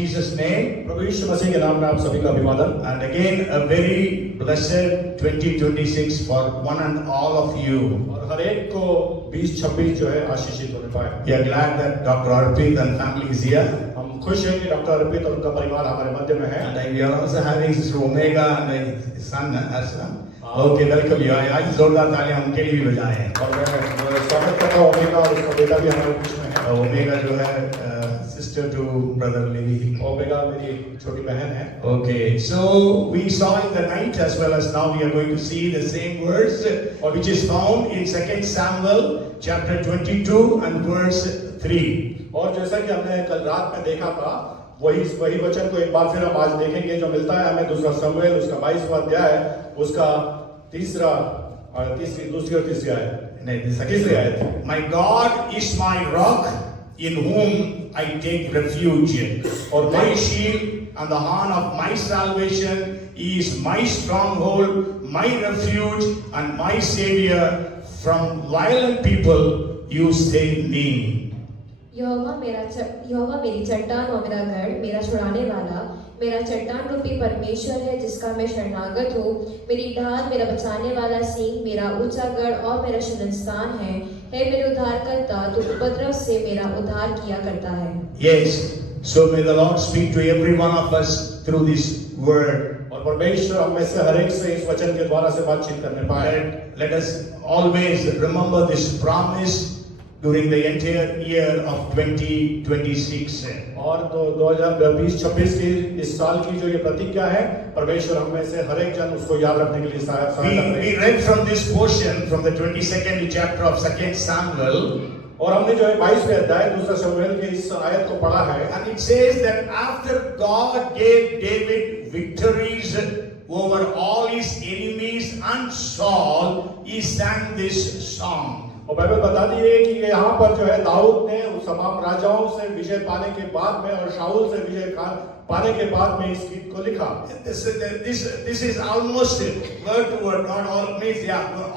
Jesus' name. प्रभु यीशु मसीह के नाम में आप सभी का अभिवादन। And again, a very blessed 2026 for one and all of you. और हर एक को 2026 जो है आशीषित होने पाए। We are glad that Dr. Arpit and family is here. हम खुश हैं कि डॉक्टर अर्पित और उनका परिवार हमारे मध्य में है। And we are also having Sister Omega and his son Aslam. Okay, welcome you. आज जोरदार तालियां उनके लिए भी बजाएं। और मैं स्वागत करता हूँ ओमेगा और उसका बेटा भी हमारे बीच में है। ओमेगा जो है sister to brother Levi. Omega मेरी छोटी बहन है। Okay, so we saw in the night as well as now we are going to see the same verse which is found in 2 Samuel chapter 22 and verse 3. और जैसा कि हमने कल रात में देखा था, वही वचन को एक बार फिर हम आज देखेंगे जो मिलता है हमें दूसरा शमूएल उसका 22वां अध्याय उसका दूसरी और तीसरी आयत। My God is my rock in whom I take refuge, or my shield and the horn of my salvation. He is my stronghold, my refuge and my savior. From violent people you save me. यहोवा मेरी चट्टान और मेरा गढ़, मेरा छुड़ाने वाला, मेरा चट्टान रूपी परमेश्वर है जिसका मैं शरणागत हूँ। मेरी ढाल, मेरा बचाने वाला सींग, मेरा ऊंचा गढ़ और मेरा शरणस्थान है। हे मेरे उद्धारकर्ता, तू उपद्रव से मेरा उद्धार किया करता है। Yes, so may the Lord speak to every one of us through this word. और परमेश्वर हम में से हर एक से इस वचन के द्वारा से बातचीत करने पाए। Let us always remember this promise during the entire year of 2026. और 2020-26 की इस साल की जो ये प्रतिज्ञा है, परमेश्वर हम में से हर एक जन उसको याद रखने के लिए सहायता करें। We read from this portion from the 22nd chapter of 2 Samuel. और हमने जो है 22वें अध्याय दूसरा शमूएल के इस आयत को पढ़ा है। And it says that after God gave David victories over all his enemies and Saul, he sang this song. और बाइबल बताती है कि यहाँ पर जो है दाऊद ने उस तमाम राजाओं से विजय पाने के बाद में और शाऊल से विजय पाने के बाद में इस गीत को लिखा। This is almost word to word, not all means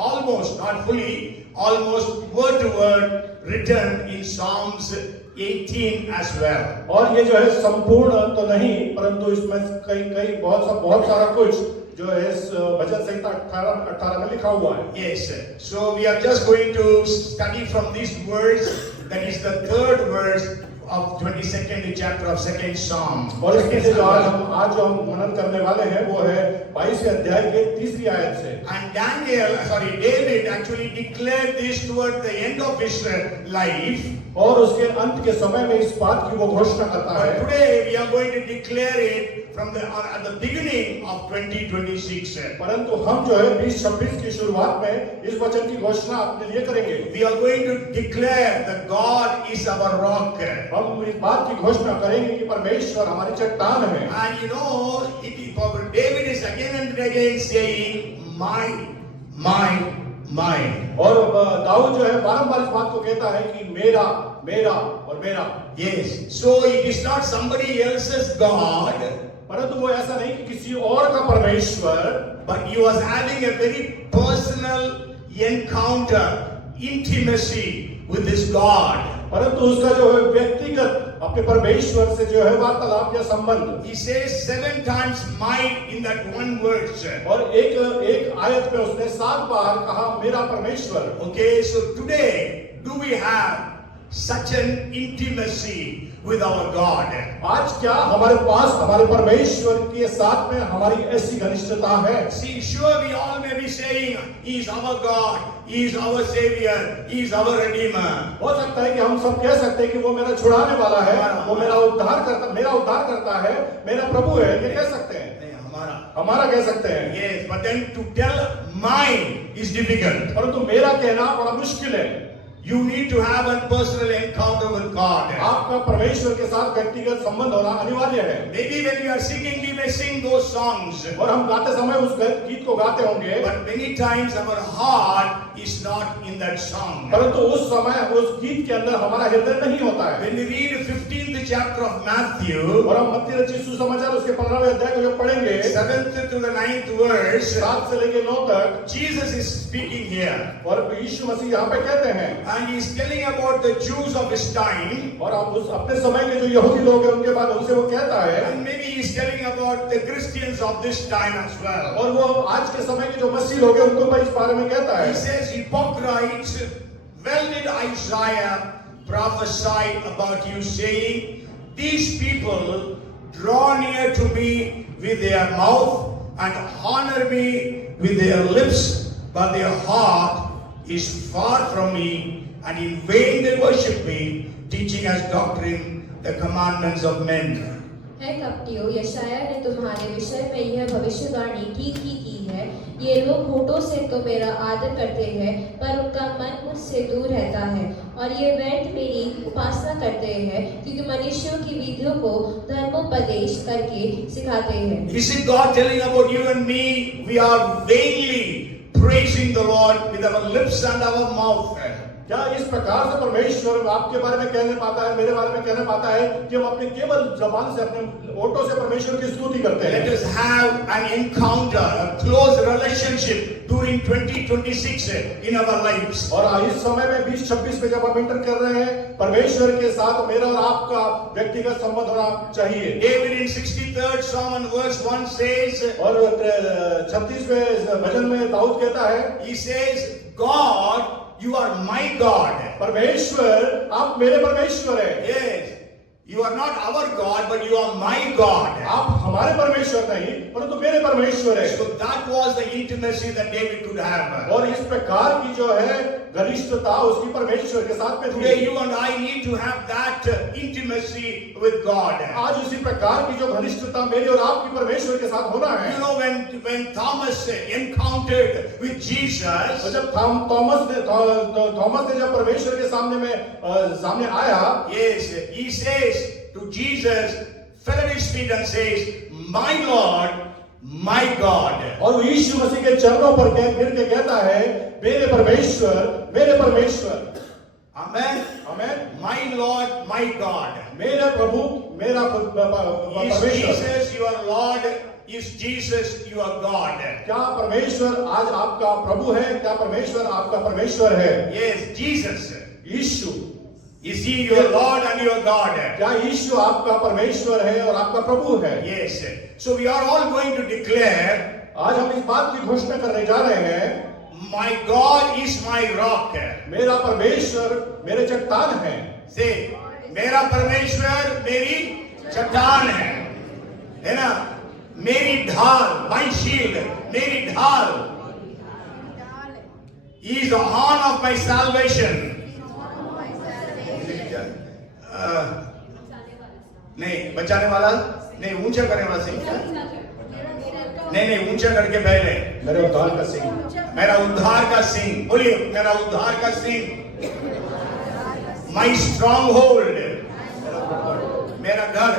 almost, not fully, almost word to word written in Psalms 18 as well. और ये जो है संपूर्ण तो नहीं, परंतु इसमें कई बहुत सारा कुछ जो है इस भजन संहिता 18 में लिखा हुआ है। Yes, so we are just going to study from these words. That is the third verse of 22nd chapter of 2nd Psalm. और इसके से आज जो हम मनन करने वाले हैं वो है 22वें अध्याय के तीसरी आयत से। And David actually declared this toward the end of his life. और उसके अंत के समय में इस बात की वो घोषणा करता है। Today we are going to declare it from at the beginning of 2026. परंतु हम जो है 2026 की शुरुआत में इस वचन की घोषणा अपने लिए करेंगे। We are going to declare that God is our rock. हम इस बात की घोषणा करेंगे कि परमेश्वर हमारी चट्टान है। And you know, David is again and again saying, mine. और दाऊद जो है बारंबार इस बात को कहता है कि मेरा और मेरा। Yes, so it is not somebody else's God. परंतु वो ऐसा नहीं कि किसी और का परमेश्वर, but he was having a very personal encounter, intimacy with this God. परंतु उसका जो है व्यक्तिगत अपने परमेश्वर से जो है वार्तालाप या संबंध। He says 7 times mine in that one verse. और एक आयत में उसने 7 बार कहा मेरा परमेश्वर। Okay, so today do we have such an intimacy with our God? आज क्या हमारे पास हमारे परमेश्वर के साथ में हमारी ऐसी घनिष्ठता है? See, sure we all may be saying he is our God, he is our savior, he is our redeemer. हो सकता है कि हम सब कह सकते हैं कि वो मेरा छुड़ाने वाला है, वो मेरा उद्धार करता है, मेरा प्रभु है, ये कह सकते हैं। हमारा कह सकते हैं। Yes, but then to tell mine is difficult. परंतु मेरा कहना बड़ा मुश्किल है। You need to have a personal encounter with God. आपका परमेश्वर के साथ व्यक्तिगत संबंध होना अनिवार्य है। Maybe when we are singing, we may sing those songs. और हम गाते समय उस गीत को गाते होंगे। But many times our heart is not in that song. परंतु उस समय उस गीत के अंदर हमारा हृदय नहीं होता है। When we read 15th chapter of Matthew, और हम मत्ती रचित सुसमाचार उसके 15वें अध्याय को जब पढ़ेंगे, 7th to the 9th verse, 7 से लेकर 9 तक Jesus is speaking here. और यीशु मसीह यहाँ पे कहते हैं, And he is telling about the Jews of his time. और आप उस अपने समय के जो यहूदी लोग हैं उनके बाद उनसे वो कहता है, And maybe he is telling about the Christians of this time as well. और वो आज के समय के जो मसीह लोग हैं उनको इस बारे में कहता He है। says, hypocrites, well did Isaiah prophesy about you, saying, these people draw near to me with their mouth and honor me with their lips, but their heart is far from me, and in vain they worship me, teaching as doctrine the commandments of men. है कपटियों, यशाया ने तुम्हारे विषय में यह भविष्यवाणी ठीक ही की है। ये लोग होठों से तो मेरा आदर करते हैं, पर उनका मन मुझसे दूर रहता है, और ये व्यर्थ मेरी उपासना करते हैं, क्योंकि मनुष्यों की विधियों को धर्मोपदेश करके सिखाते हैं। Is it God telling about you and me? We are vainly praising the Lord with our lips and our mouth. क्या इस प्रकार से परमेश्वर आपके बारे में कहने पाता है, मेरे बारे में कहने पाता है कि हम अपने केवल जबान से, अपने ओठों से परमेश्वर की स्तुति करते हैं? Let us have an encounter, a close relationship during 2026 in our lives. और इस समय में 2026 में जब हम इंटर कर रहे हैं, परमेश्वर के साथ मेरा और आपका व्यक्तिगत संबंध होना चाहिए। David in 63rd Psalm and verse 1 says, और 36वें भजन में दाऊद कहता है, he says, God, you are my God. परमेश्वर, आप मेरे परमेश्वर हैं। Yes, you are not our God, but you are my God. आप हमारे परमेश्वर नहीं, परंतु मेरे परमेश्वर हैं। So that was the intimacy that David could have. और इस प्रकार की जो है घनिष्ठता उसकी परमेश्वर के साथ में Today थी। you and I need to have that intimacy with God. आज उसी प्रकार की जो घनिष्ठता मेरी और आपकी परमेश्वर के साथ होना है। You know, when Thomas encountered with Jesus, और जब थॉमस ने जब परमेश्वर के सामने आया, yes, he says to Jesus, fell at his feet and says, my Lord, my God. और वो यीशु मसीह के चरणों पर गिर के कहता है, मेरे परमेश्वर, मेरे परमेश्वर। Amen. आमेन। My Lord, my God. मेरा प्रभु, मेरा Is परमेश्वर। Jesus your Lord? Is Jesus your God? क्या परमेश्वर आज आपका प्रभु है? क्या परमेश्वर आपका परमेश्वर है? Yes, Jesus. Yeshu. Is he your Lord and your God? क्या यीशु आपका परमेश्वर है और आपका प्रभु है? Yes. So we are all going to declare, आज हम इस बात की घोषणा करने जा रहे हैं, my God is my rock. मेरा परमेश्वर मेरे चट्टान है। Say, मेरा परमेश्वर मेरी चट्टान है ना? मेरी ढाल, my shield, मेरी ढाल. He is the horn of my salvation. नहीं, बचाने वाला नहीं, ऊंचा करने वाला सिंह। नहीं, ऊंचा करके पहले मेरे उद्धार का सिंह। मेरा उद्धार का सिंह, बोलिए, मेरा उद्धार का सिंह। My stronghold, मेरा घर,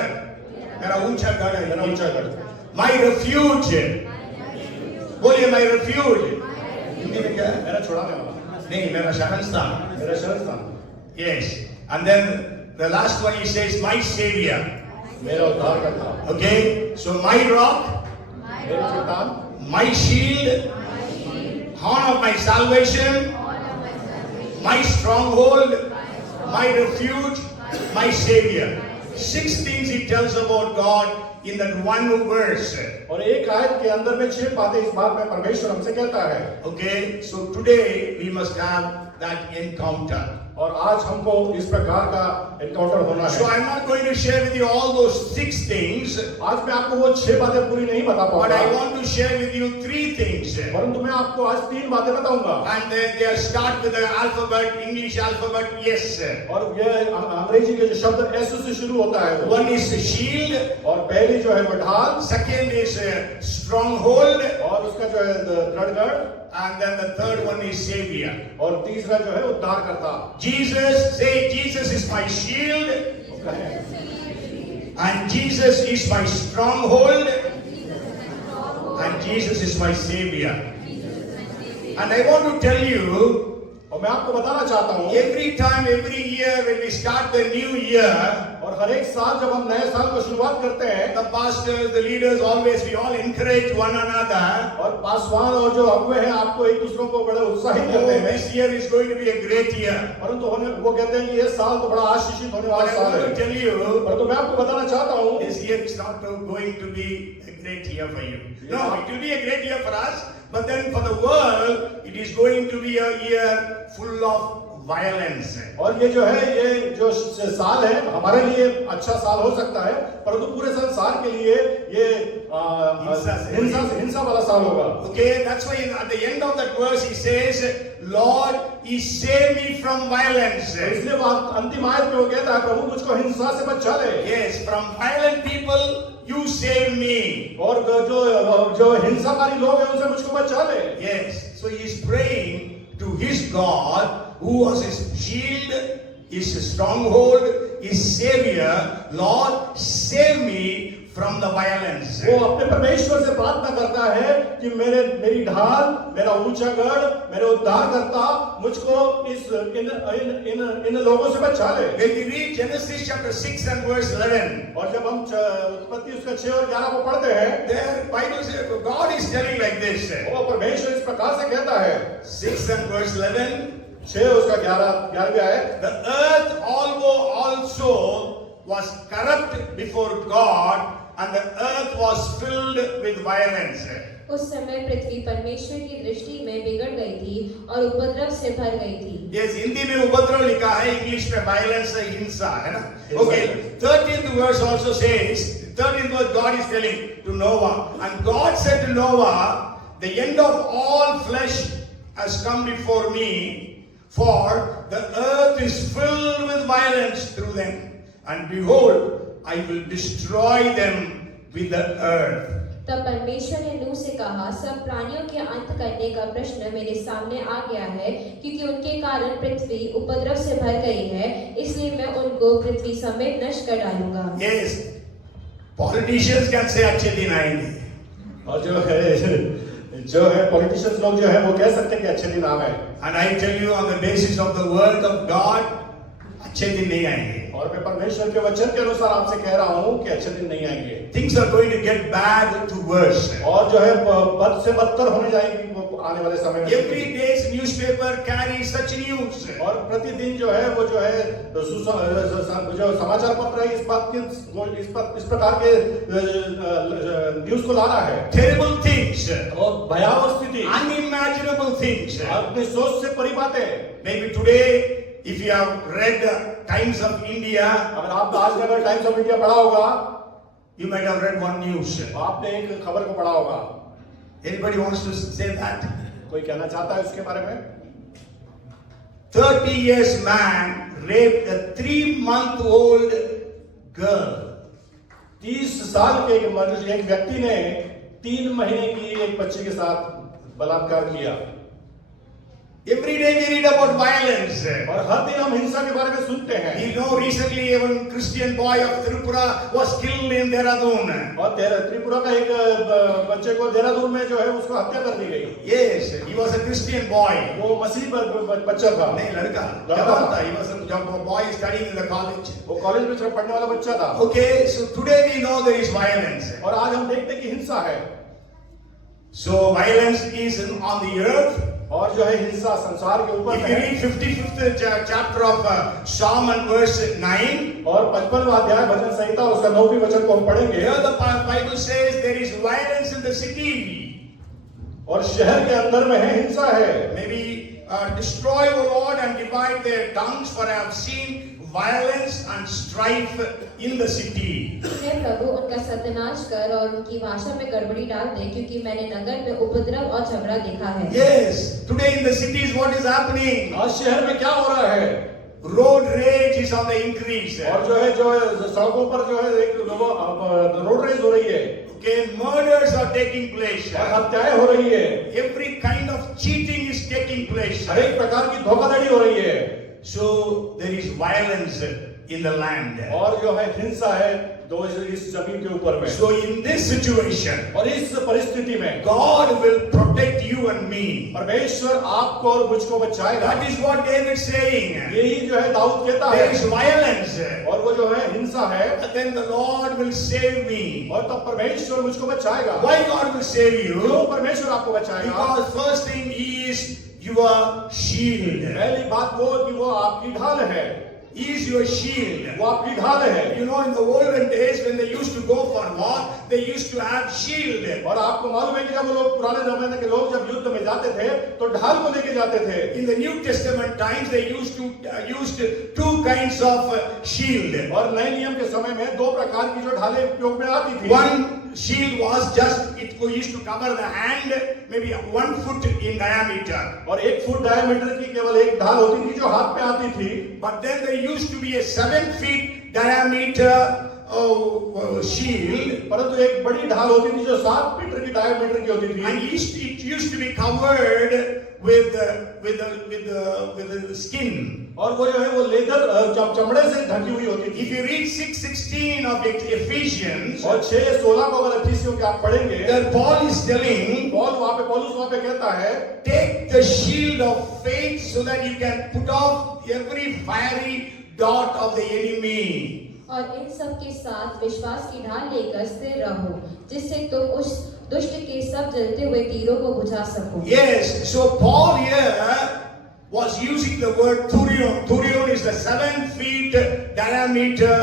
मेरा ऊंचा घर है, मेरा ऊंचा गढ़। My refuge, बोलिए, my refuge। हिंदी में क्या है? मेरा छुड़ाने वाला। नहीं, मेरा शरणस्थान। मेरा शरण स्थान। Yes, and then the last one he says, my savior. मेरा उद्धार करता। Okay, so my rock, मेरी चट्टान, my shield, horn of my salvation, my stronghold, my refuge, my savior. 6 things he tells about God in that one verse. और एक आयत के अंदर में 6 बातें इस बात में परमेश्वर हमसे कहता है। Okay, so today we must have that encounter. और आज हमको इस प्रकार का एनकाउंटर होना So है। I'm not going to share with you all those 6 things, आज मैं आपको वो 6 बातें पूरी नहीं बता but I पाऊंगा, want to share with you 3 things. परंतु मैं आपको आज 3 बातें बताऊंगा। And they start with the alphabet, English alphabet, yes. और ये अंग्रेजी के जो शब्द एस से शुरू होता है, One is shield, और पहली जो है वो ढाल, second is stronghold, और उसका जो है दृढ़गढ़, and then the third one is savior. और तीसरा जो है उद्धार करता। Jesus, say Jesus is my shield, कहें, and Jesus is my stronghold, and Jesus is my savior. And I want to tell you, और मैं आपको बताना चाहता हूँ, every time, every year when we start the new year, और हर एक साल जब हम नए साल को शुरुआत करते हैं, the pastors, the leaders, always we all encourage one another. और पासवान और जो अगुवे हैं आपको एक दूसरों को बड़े उत्साहित Oh, करते हैं। this year is going to be a great year. परंतु वो कहते हैं कि ये साल तो बड़ा आशीषित होने But वाला I साल want to है। tell you, परंतु मैं आपको बताना चाहता हूँ, this year is not going to be a great year for you. No, it will be a great year for us, but then for the world, it is going to be a year full of violence. और ये जो है, ये जो साल है हमारे लिए अच्छा साल हो सकता है, परंतु पूरे संसार के लिए ये हिंसा वाला साल होगा। Okay, that's why at the end of that verse he says, Lord, He save me from violence. इसलिए अंतिम आयत में वो कहता है, प्रभु मुझको हिंसा से बचा ले। Yes, from violent people you save me. और जो हिंसाकारी लोग हैं उनसे मुझको बचा ले। Yes, so he is praying to his God, who was his shield, his stronghold, his savior. Lord, save me from the violence. वो अपने परमेश्वर से प्रार्थना करता है कि मेरी ढाल, मेरा ऊंचा गढ़, मेरे उद्धारकर्ता मुझको इन लोगों से बचा ले। When we read Genesis chapter 6 and verse 11, और जब हम उत्पत्ति उसका 6 और 11 को पढ़ते हैं, there Bible says God is telling like this. वो परमेश्वर इस प्रकार से कहता है, 6 and verse 11, 6 उसका 11 आयत, the earth also was corrupt before God, and the earth was filled with violence. उस समय पृथ्वी परमेश्वर की दृष्टि में बिगड़ गई थी और उपद्रव से भर गई थी। Yes, हिंदी में उपद्रव लिखा है, इंग्लिश में violence हिंसा है ना। Okay, 13th verse also says, 13th verse God is telling to Noah, and God said to Noah, the end of all flesh has come before me, for the earth is filled with violence through them, and behold, I will destroy them with the earth. तब परमेश्वर ने नूह से कहा, सब प्राणियों के अंत करने का प्रश्न मेरे सामने आ गया है, क्योंकि उनके कारण पृथ्वी उपद्रव से भर गई है, इसलिए मैं उनको पृथ्वी समेत नष्ट कर डालूंगा। Yes, politicians can say अच्छे दिन आएंगे। और जो है पॉलिटिशियंस लोग जो है वो कह सकते हैं कि अच्छे दिन आ गए। And I tell you on the basis of the word of God, अच्छे दिन नहीं आएंगे। और मैं परमेश्वर के वचन के अनुसार आपसे कह रहा हूँ कि अच्छे दिन नहीं आएंगे। Things are going to get bad to worse. और जो है बद से बदतर होने जाएगी वो आने वाले समय में। Every day's newspaper carries such news. और प्रतिदिन जो है वो जो है जो समाचार पत्र है इस प्रकार के न्यूज को ला रहा है। Terrible things. और भयावह स्थिति, Unimaginable things. अपनी सोच से परी बातें। Maybe today, if you have read Times of India, अगर आप आज अगर टाइम्स ऑफ इंडिया पढ़ा होगा, you might have read one news. आपने एक खबर को पढ़ा होगा। Anybody wants to say that? कोई कहना चाहता है उसके बारे में? 30 years man raped a 3-month-old girl. 30 साल के एक व्यक्ति ने 3 महीने की एक बच्ची के साथ बलात्कार किया। Every day we read about violence. और हर दिन हम हिंसा के बारे में सुनते हैं। You know, recently one Christian boy of Tripura was killed in Dehradun. और त्रिपुरा का एक बच्चे को देहरादून में जो है उसको हत्या कर दी गई। Yes, he was a Christian boy. वो मसीह बच्चा था। नहीं, लड़का था। He was a boy studying in the college. वो कॉलेज में पढ़ने वाला बच्चा था। Okay, so today we know there is violence. और आज हम देखते हैं कि हिंसा है। So violence is on the earth. और जो है हिंसा संसार के ऊपर If you read 55th chapter of Psalm and verse 9, और 55वां अध्याय भजन संहिता उसका 9वीं वचन को हम पढ़ेंगे। here the Bible says there is violence in the city. और शहर के अंदर में है हिंसा है। Maybe destroy, O Lord, and divide their tongues, for I have seen violence and strife in the city. हे प्रभु, उनका सत्यानाश कर और उनकी भाषा में गड़बड़ी डाल दे, क्योंकि मैंने नगर में उपद्रव और झगड़ा देखा है। Yes, today in the cities what is happening? आज शहर में क्या हो रहा है? Road rage is on the increase. और जो है सड़कों पर जो है एक रोड रेज हो रही है। Okay, murders are taking place. और हत्याएं हो रही है। Every kind of cheating is taking place. हर एक प्रकार की धोखाधड़ी हो रही है। So there is violence in the land. और जो है हिंसा है तो इस जमीन के ऊपर में। So in this situation, और इस परिस्थिति में God will protect you and me. परमेश्वर आपको और मुझको बचाएगा। That is what David is saying. यही जो है दाऊद कहता There है। is violence, और वो जो है हिंसा है, but then the Lord will save me. और तब परमेश्वर मुझको बचाएगा। Why God will save you? क्यों परमेश्वर आपको बचाएगा? Because first thing is your shield. पहली बात वो कि वो आपकी ढाल है। He is your shield. वो आपकी ढाल है। You know, in the olden days when they used to go for war, they used to have shield. और आपको मालूम है कि जब वो लोग पुराने जमाने के लोग जब युद्ध में जाते थे तो ढाल को लेके जाते थे। In the New Testament times, they used two kinds of shield. और नए नियम के समय में दो प्रकार की जो ढालें उपयोग में आती थी। One shield was just, it used to cover the hand, maybe 1 foot in diameter. और 1 फुट डायमीटर की केवल एक ढाल होती थी जो हाथ पे आती थी। But then there used to be a 7 feet diameter shield. परंतु एक बड़ी ढाल होती थी जो 7 मीटर की डायमीटर की होती थी। And it used to be covered with the skin. और वो जो है वो लेदर चमड़े से ढकी हुई होती थी। If you read 6:16 of Ephesians, और 6:16 को अगर इफिसियों के आप पढ़ेंगे, there Paul is telling, पौलुस वहाँ पे कहता है, take the shield of faith so that you can put off every fiery dart of the enemy. और इन सब के साथ विश्वास की ढाल लेकर स्थिर रहो, जिससे तुम उस दुष्ट के सब जलते हुए तीरों को बुझा सको। Yes, so Paul here was using the word thurion. Thurion is the 7 feet diameter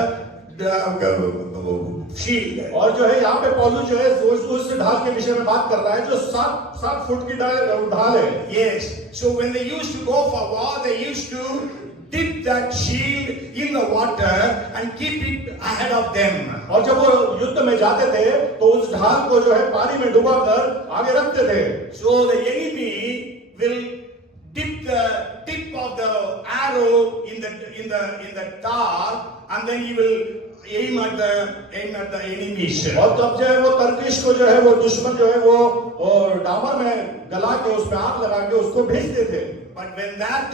shield. और जो है यहाँ पे पौलुस जो है उस ढाल के विषय में बात कर रहा है जो 7 फुट की ढाल है। Yes, so when they used to go for war, they used to dip that shield in the water and keep it ahead of them. और जब वो युद्ध में जाते थे तो उस ढाल को जो है पानी में डुबाकर आगे रखते थे। So the enemy will dip the tip of the arrow in the tar, and then he will aim at the enemies. और तब जो है वो तरकीश को जो है वो दुश्मन जो है वो डामर में गला के उस पे आग लगा के उसको भेजते थे। But when that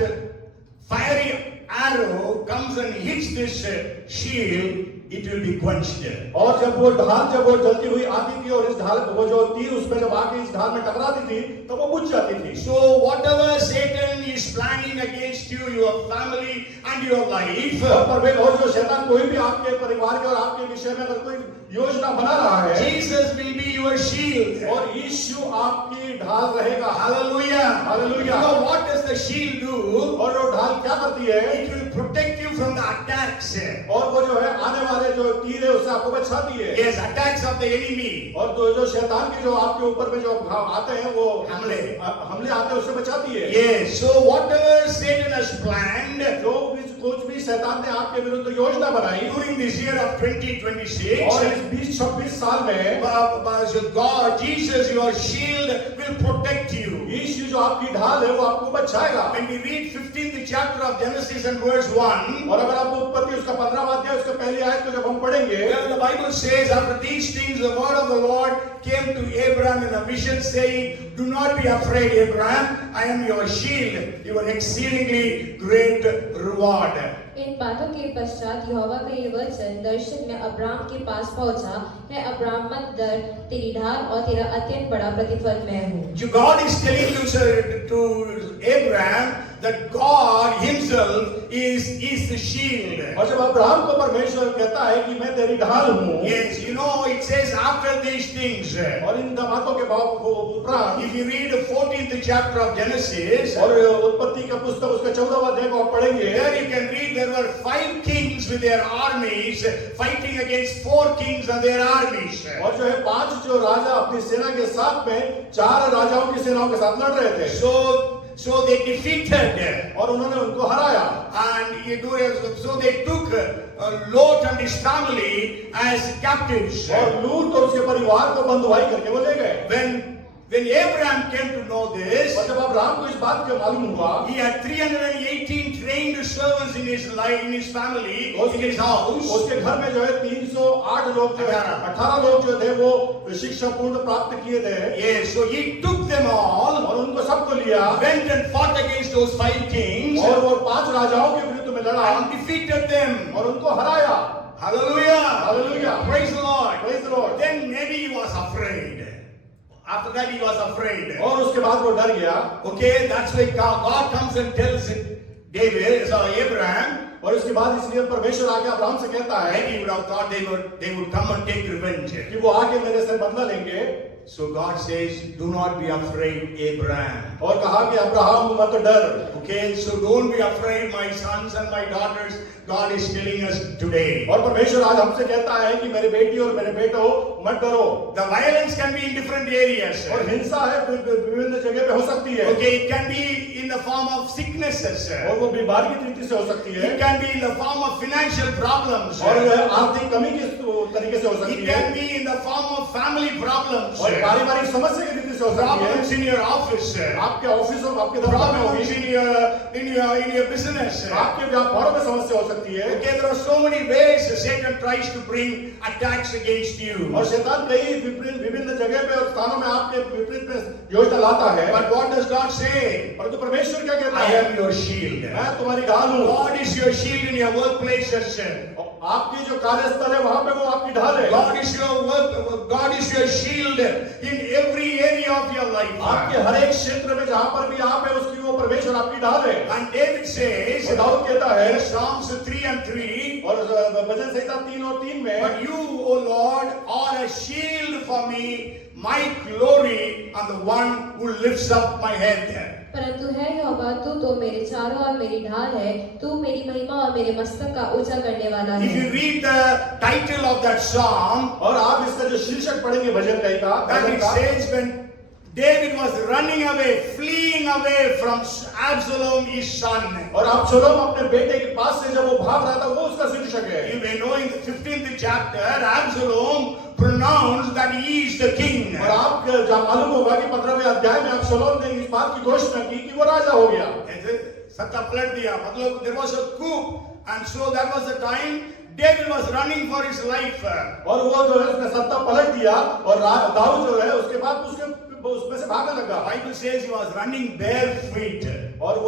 fiery arrow comes and hits this shield, it will be quenched. और जब वो जलती हुई आती थी और इस ढाल वो जो तीर उसमें जब आके इस ढाल में टकराती थी तो वो बुझ जाती थी। So whatever Satan is planning against you, your family and your life, और जो शैतान कोई भी आपके परिवार के और आपके विषय में अगर कोई योजना बना रहा है, Jesus will be your shield. और यीशु आपकी ढाल रहेगा। Hallelujah. Hallelujah. You know what does the shield do? और वो ढाल क्या करती है? It will protect you from the attacks. और वो जो है आने वाले जो तीर है उससे आपको बचाती है। Yes, attacks of the enemy. और जो शैतान के जो आपके ऊपर में जो आते हैं वो हमले आते हैं उससे बचाती है। Yes, so whatever Satan has planned, कुछ भी शैतान ने आपके विरुद्ध योजना बनाई during this year of 2026, और इस 20-26 साल में God, Jesus, your shield will protect you. यीशु जो आपकी ढाल है वो आपको बचाएगा। When we read 15th chapter of Genesis and verse 1, और अगर आप उत्पत्ति उसका 15वां अध्याय उसका पहली आयत को जब हम पढ़ेंगे, the Bible says, after these things the word of the Lord came to Abraham in a vision, saying, do not be afraid, Abraham, I am your shield, your exceedingly great reward. इन बातों के पश्चात यहोवा का ये वचन दर्शन में अब्राम के पास पहुंचा, है अब्राम मत डर, तेरी ढाल और तेरा अत्यंत बड़ा प्रतिफल मैं हूँ। God is telling you, sir, to Abraham that God Himself is the shield. और जब अब्राहम को परमेश्वर कहता है कि मैं तेरी ढाल हूँ, Yes, you know it says after these things. और इन बातों के उपरांत, If you read the 14th chapter of Genesis, और उत्पत्ति का पुस्तक उसका 14वां अध्याय को आप पढ़ेंगे, there you can read there were 5 kings with their armies fighting against 4 kings and their armies. और जो है 5 जो राजा अपनी सेना के साथ में 4 राजाओं की सेनाओं के साथ लड़ रहे थे। So they defeated, और उन्होंने उनको हराया, and so they took Lot and his family as captives. और लूत और उसके परिवार को बंधुआई करके वो ले गए। When Abraham came to know this, और जब अब्राहम को इस बात का मालूम हुआ, he had 318 trained servants in his life, in his family, in his house. उसके घर में जो है 308 लोग जो है 18 लोग जो थे वो शिक्षा पूर्ण प्राप्त किए थे। Yes, so he took them all, और उनको सबको लिया, went and fought against those 5 kings, और वो 5 राजाओं के विरुद्ध में लड़ा and defeated them. और उनको हराया। Hallelujah. Hallelujah. Praise the Lord. Praise the Lord. Then maybe he was afraid. After that he was afraid. और उसके बाद वो डर गया। Okay, that's why God comes and tells David, so Abraham, और इसके बाद इसलिए परमेश्वर आके अब्राहम से कहता है maybe he would have thought they would come and take revenge. कि वो आके मेरे से बदला लेंगे। So God says, do not be afraid, Abraham. और कहा कि अब्राहम मत डर। Okay, so don't be afraid, my sons and my daughters. God is telling us today. और परमेश्वर आज हमसे कहता है कि मेरे बेटी और मेरे बेटो मत डरो। The violence can be in different areas. और हिंसा है विभिन्न जगह पे हो सकती है। Okay, it can be in the form of sicknesses. और वो बीमारी की रीति से हो सकती है। It can be in the form of financial problems. और आर्थिक कमी के तरीके से हो सकती It है। can be in the form of family problems. और पारिवारिक समस्या की रीति से हो सकती Problems है। in your office. आपके ऑफिस और आपके दफ्तर में Problems होगी। in your business. आपके व्यापारों में समस्या हो सकती है। Okay, there are so many ways Satan tries to bring attacks against you. और शैतान कई विभिन्न जगह पे और स्थानों में आपके विपरीत में योजना लाता है। But what does God say? परंतु परमेश्वर क्या कहता I है? am your shield. मैं तुम्हारी ढाल हूँ। God is your shield in your workplaces. आपकी जो कार्यस्थल है वहां पे वो आपकी ढाल है। God is your shield in every area of your life. आपके हर एक क्षेत्र में जहां पर भी आप है उसकी वो परमेश्वर आपकी ढाल है। And David says, और दाऊद कहता है in Psalms 3:3, और भजन संहिता 3 और 3 में, but you, O Lord, are a shield for me, my glory, and the one who lifts up my head. परंतु है यहोवा, तू तो मेरे चारों और मेरी ढाल है, तू मेरी महिमा और मेरे मस्तक का ऊंचा करने वाला If है। you read the title of that psalm, और आप इसका जो शीर्षक पढ़ेंगे भजन का, that it says when David was running away, fleeing away from Absalom, his son. और अब्सलोम अपने बेटे के पास से जब वो भाग रहा था, वो उसका शीर्षक है। You may know in the 15th chapter, Absalom pronounced that he is the king. और आप मालूम होगा कि 15वें अध्याय में अब्सलोम ने इस बात की घोषणा की कि वो राजा हो गया। सत्ता पलट दिया, मतलब there was a coup, and so that was the time David was running for his life. और वो जो है उसने सत्ता पलट दिया और दाऊद जो है उसके बाद उसमें से भागने लगा। Bible says he was running bare feet. और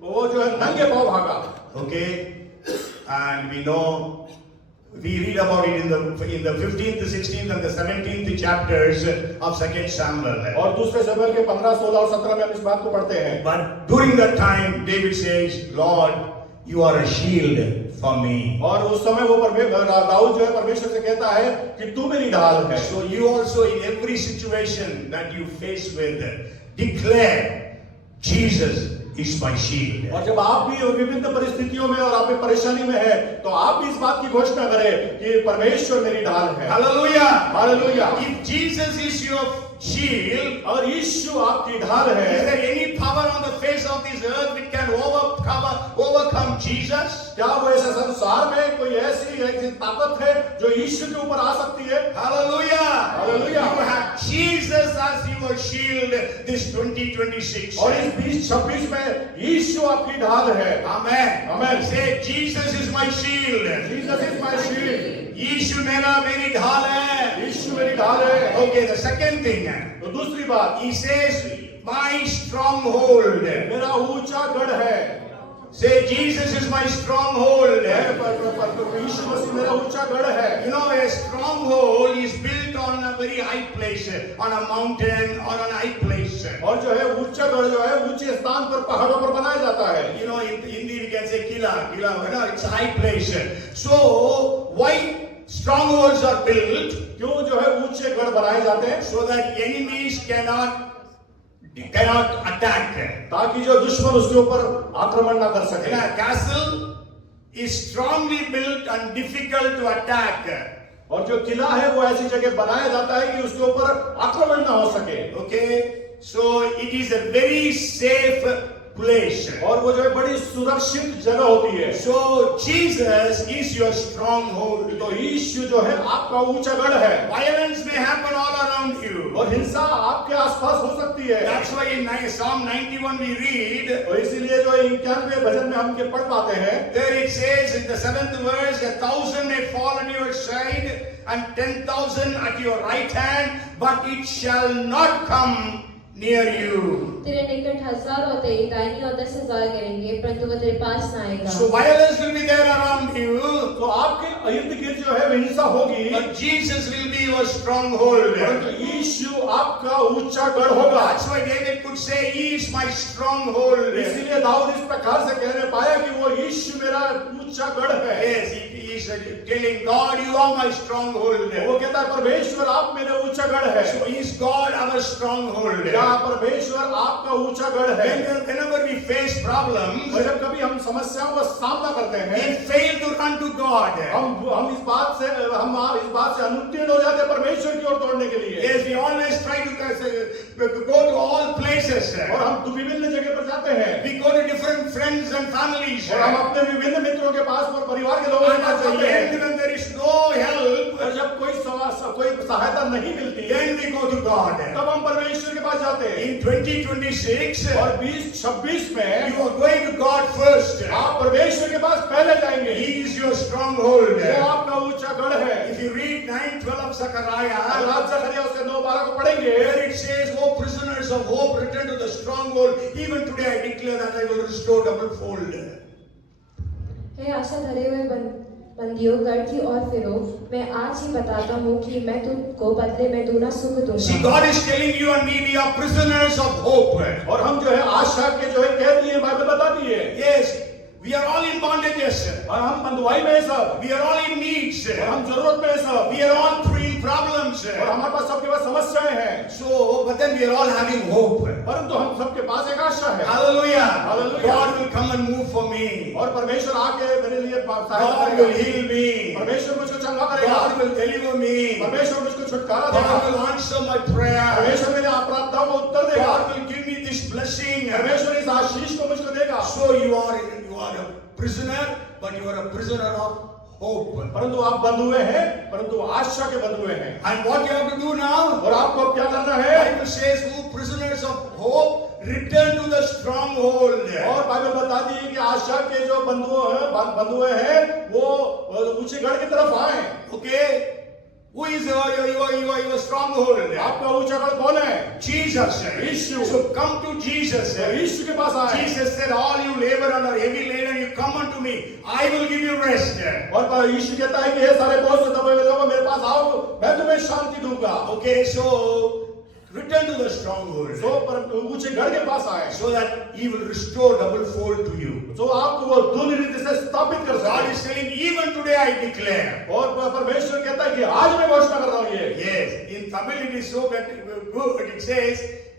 वो जो है नंगे पांव भागा। Okay, and we know, we read about it in the 15th, 16th, and the 17th chapters of 2 Samuel. और दूसरे शमूएल के 15, 16 और 17 में हम इस बात को पढ़ते हैं। But during that time, David says, Lord, you are a shield for me. और उस समय वो दाऊद जो है परमेश्वर से कहता है कि तू मेरी ढाल है। So you also in every situation that you face with, declare Jesus is my shield. और जब आप भी विभिन्न परिस्थितियों में और आप भी परेशानी में है, तो आप भी इस बात की घोषणा करें कि परमेश्वर मेरी ढाल है। Hallelujah. Hallelujah. If Jesus is your shield, और यीशु आपकी ढाल is है, there any power on the face of this earth which can overcome Jesus? क्या वो ऐसे संसार में कोई ऐसी ताकत है जो यीशु के ऊपर आ सकती है? Hallelujah. Hallelujah. You have Jesus as your shield this 2026. और इस 2026 में यीशु आपकी ढाल है। Amen. Amen. Say Jesus is my shield. Jesus is my shield. यीशु मेरी ढाल है. यीशु मेरी ढाल है। Okay, the second thing. तो दूसरी बात, He says, my stronghold. मेरा ऊंचा गढ़ है। Say, Jesus is my stronghold. यीशु मसीह मेरा ऊंचा गढ़ है। You know, a stronghold is built on a very high place, on a mountain or on a high place. और जो है ऊंचा गढ़ जो है ऊंचे स्थान पर पहाड़ों पर बनाया जाता है। You know, in Hindi we can say kila, you know, it's a high place. So, why strongholds are built? क्यों जो है ऊंचे गढ़ बनाए जाते हैं? So that enemies cannot attack. ताकि जो दुश्मन उसके ऊपर आक्रमण ना कर सके। A castle is strongly built and difficult to attack. और जो किला है वो ऐसी जगह बनाया जाता है कि उसके ऊपर आक्रमण ना हो सके। Okay, so it is a very safe place. और वो जो है बड़ी सुरक्षित जगह होती है। So Jesus is your stronghold. तो यीशु जो है आपका ऊंचा गढ़ है। Violence may happen all around you. और हिंसा आपके आसपास हो सकती है। That's why in Psalm 91 we read, और इसीलिए जो 91वें भजन में हम के पढ़ पाते हैं, there it says in the 7th verse, 1,000 may fall at your side and 10,000 at your right hand, but it shall not come near you. तेरे निकट 1000 और तेरी दाहिनी और 10,000 गिरेंगे, परंतु वो तेरे पास ना आएगा। So violence will be there around you, तो आपके इर्द गिर्द जो है हिंसा होगी, but Jesus will be your stronghold. परंतु यीशु आपका ऊंचा गढ़ होगा। That's why David could say, He is my stronghold. इसीलिए दाऊद इस प्रकार से कहने पाया कि वो यीशु मेरा ऊंचा गढ़ है। Yes, he is telling God, you are my stronghold. वो कहता है परमेश्वर आप मेरे ऊंचा गढ़ है। So is God our stronghold? क्या परमेश्वर आपका ऊंचा गढ़ है? Whenever we face problems, और जब कभी हम समस्याओं का सामना करते हैं, we fail to run to God. हम इस बात से अनुत्तीर्ण हो जाते हैं परमेश्वर की ओर दौड़ने के लिए। Yes, we always try to go to all places. और हम विभिन्न जगह पर जाते हैं। We go to different friends and families. और हम अपने विभिन्न मित्रों के पास और परिवार के लोगों के And पास at the जाते हैं। end, when there is no help, और जब कोई सहायता नहीं मिलती, then we go to God. तब हम परमेश्वर के पास जाते हैं। In 2026, और 2026 में you are going to God first. आप परमेश्वर के पास पहले जाएंगे। He is your stronghold. वो आपका ऊंचा गढ़ है। If you read 9:12 of Zechariah, अगर आप जकरिया उसके 9:12 को पढ़ेंगे, where it says, "O prisoners of hope, return to the stronghold. Even today I declare that I will restore double fold." हे आशा धरे हुए बंदियों, गढ़ की ओर फिरो, मैं आज ही बताता हूँ कि मैं तुमको बदले में दूना सुख See, दूंगा। God is telling you and me, we are prisoners of hope. और हम जो है आशा के जो है कहती है, बाइबल बताती है। Yes, we are all in bondages. और हम बंधुआई में है सब। We are all in needs. और हम जरूरत में है सब। We are all in problems. और हमारे पास सबके पास समस्याएं हैं। So, but then we are all having hope. परंतु हम सबके पास एक आशा है। Hallelujah. Hallelujah. God will come and move for me. और परमेश्वर आके मेरे लिए सहायता God will करेगा। heal me. परमेश्वर मुझको चंगा करेगा। God will deliver me. परमेश्वर मुझको छुटकारा देगा। God will answer my prayer. परमेश्वर मेरे प्रार्थनाओं को उत्तर देगा। God will give me this blessing. परमेश्वर इस आशीष को मुझको देगा। So you are a prisoner, but you are a prisoner of hope. परंतु आप बंधुए हैं, परंतु आशा के बंधुए हैं। And what you have to do now? और आपको अब क्या करना है? Bible says, "Who prisoners of hope, return to the stronghold." और बाइबल बताती है कि आशा के जो बंधुए हैं, वो ऊंचे गढ़ की तरफ आए। Okay? Who is your stronghold? आपका ऊंचा गढ़ कौन है? Jesus. यीशु। So come to Jesus. यीशु के पास आए। Jesus said, "All you labor and are heavy laden, you come unto me. I will give you rest." और यीशु कहता है कि हे सारे बोझ से दबे हुए लोगों, मेरे पास आओ, मैं तुम्हें शांति दूंगा। Okay, so return to the stronghold. तो ऊंचे गढ़ के पास आए, So that he will restore double fold to you. तो आपको वो दूनी रीति से स्थापित कर God सके। is saying, even today I declare. और परमेश्वर कहता है कि आज मैं घोषणा कर रहा हूँ ये। Yes, in Tamil it is so good. It says,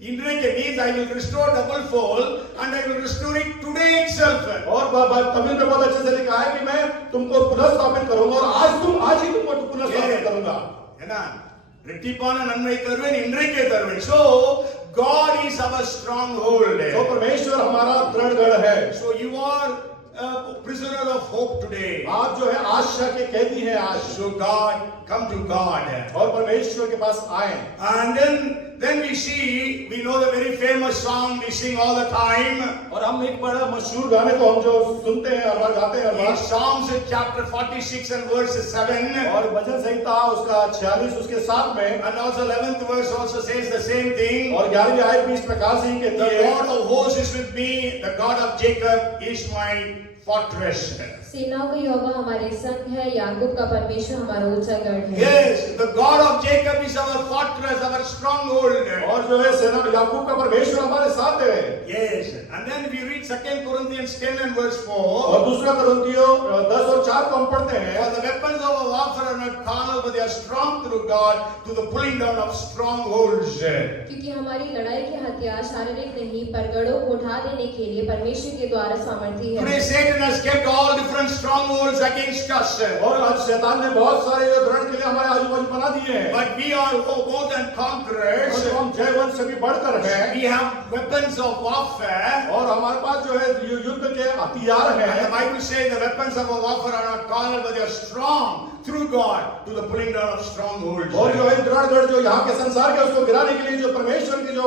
"Indrake means I will restore double fold and I will restore it today itself." और तमिल में बहुत अच्छे से लिखा है कि मैं तुमको पुनः स्थापित करूंगा और आज ही तुमको पुनः स्थापित करूंगा। है ना? ரெட்டிப்பான நன்மை தருவேன், இன்றைக்கே தருவேன். So God is our stronghold. तो परमेश्वर हमारा दृढ़ गढ़ है। So you are a prisoner of hope today. आप जो है आशा के कैदी हैं आज। So God, come to God. और परमेश्वर के पास आए। And then we see, we know the very famous song we sing all the time. और हम एक बड़ा मशहूर गाने को हम जो सुनते हैं और गाते हैं In Psalms chapter 46 and verse 7. और भजन संहिता उसका 46 उसके 7 में, And also 11th verse also says the same thing. और 11वीं आयत भी इस प्रकार से ही The कहती है, Lord of hosts is with me, the God of Jacob is my fortress. सेनाओं का यहोवा हमारे संग है, याकूब का परमेश्वर हमारा ऊंचा गढ़ है। Yes, the God of Jacob is our fortress, our stronghold. और जो है सेना याकूब का परमेश्वर हमारे साथ है। Yes, and then we read 2 Corinthians 10 and verse 4. और दूसरा कुरिन्थियों 10 और 4 को हम पढ़ते हैं, For the weapons of our warfare are not carnal, but they are strong through God to the pulling down of strongholds. क्योंकि हमारी लड़ाई के हथियार शारीरिक नहीं, पर गढ़ों को उठा देने के लिए परमेश्वर के द्वारा सामर्थी है। Today Satan has kept all different strongholds against us. और आज शैतान ने बहुत सारे जो दृढ़ के लिए हमारे आजू बाजू बना दिए हैं, But we are more than conquerors. और जो हम जयवंत से भी बढ़कर हैं, We have weapons of warfare. और हमारे पास जो है युद्ध के हथियार And the हैं। Bible says the weapons of our warfare are not carnal, but they are strong through God to the pulling down of strongholds. और जो है दृढ़ गढ़ जो यहाँ के संसार के उसको गिराने के लिए जो परमेश्वर के जो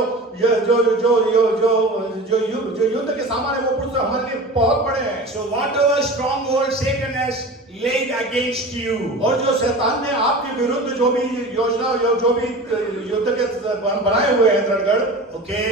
युद्ध के सामान है वो पुरुष हमारे लिए बहुत बड़े हैं। So whatever stronghold Satan has laid against you, और जो शैतान ने आपके विरुद्ध जो भी योजना जो भी युद्ध के बनाए हुए हैं दृढ़ okay,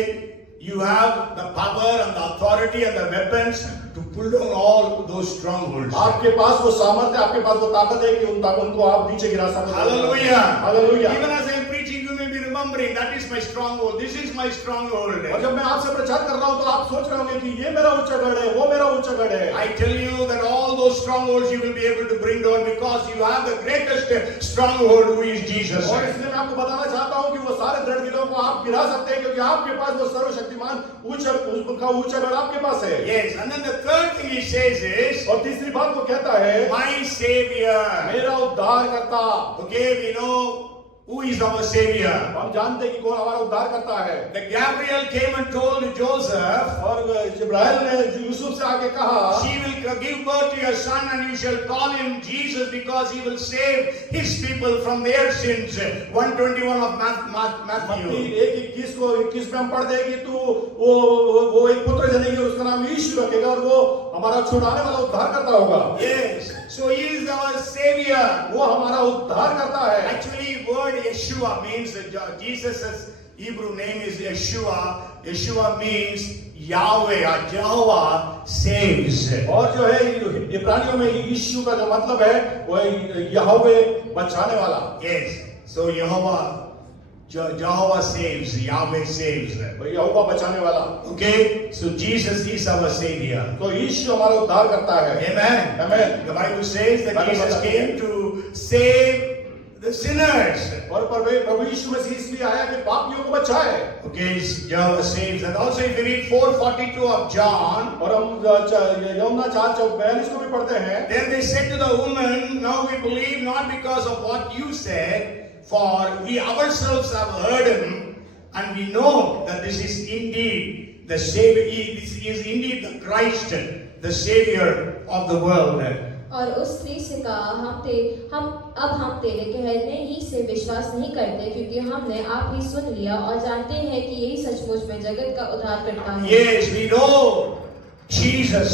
you have the power and the authority and the weapons to pull down all those strongholds. आपके पास वो सामर्थ्य आपके पास वो ताकत है कि उनको आप नीचे गिरा सकते हैं। Hallelujah. Hallelujah. Even as I am preaching, you may be remembering that is my stronghold. This is my stronghold. और जब मैं आपसे प्रचार कर रहा हूँ तो आप सोच रहे होंगे कि ये मेरा उच्च गढ़ है वो मेरा उच्च गढ़ है। I tell you that all those strongholds you will be able to bring down because you have the greatest stronghold who is Jesus. और इसलिए मैं आपको बताना चाहता हूँ कि वो सारे दृढ़ गिरोह को आप गिरा सकते हैं क्योंकि आपके पास वो सर्वशक्तिमान उच्च गढ़ आपके पास है। Yes, and then the third thing he says is, और तीसरी बात वो कहता है my Savior. मेरा उद्धारकर्ता। Okay, we know who is our Savior. हम जानते हैं कि कौन हमारा उद्धार करता है। The Gabriel came and told Joseph, और जिब्राइल ने यूसुफ से आके कहा she will give birth to your son and you shall call him Jesus because he will save his people from their sins. 121 of Matthew. 1:21 को 21 में हम पढ़ दें कि तू वो एक पुत्र जनेगी उसका नाम यीशु रखेगा और वो हमारा छुड़ाने वाला उद्धार करता होगा। Yes, so he is our Savior. वो हमारा उद्धार करता है। Actually, word Yeshua means Jesus' Hebrew name is Yeshua. Yeshua means Yahweh or Jehovah saves. और जो है इब्रानियों में यीशु का जो मतलब है वो यहोवे बचाने वाला। Yes, so Jehovah saves, Yahweh saves. यहोवा बचाने वाला। Okay, so Jesus is our Savior. तो यीशु हमारा उद्धार करता है। Amen. Amen. The Bible says that Jesus came to save the sinners. और प्रभु यीशु मसीह इसलिए आया कि पापियों को बचाए। Okay, Jehovah saves. And also if you read 4:42 of John, और हम यूहन्ना 4:42 को भी पढ़ते हैं। then they said to the woman, now we believe not because of what you said, for we ourselves have heard him, and we know that this is indeed the Savior, this is indeed the Christ, the Savior of the world. और उस स्त्री से कहा हम तेरे कहने ही से विश्वास नहीं करते क्योंकि हमने आप ही सुन लिया और जानते हैं कि यही सचमुच में जगत का उद्धार करता है। Yes, we know Jesus.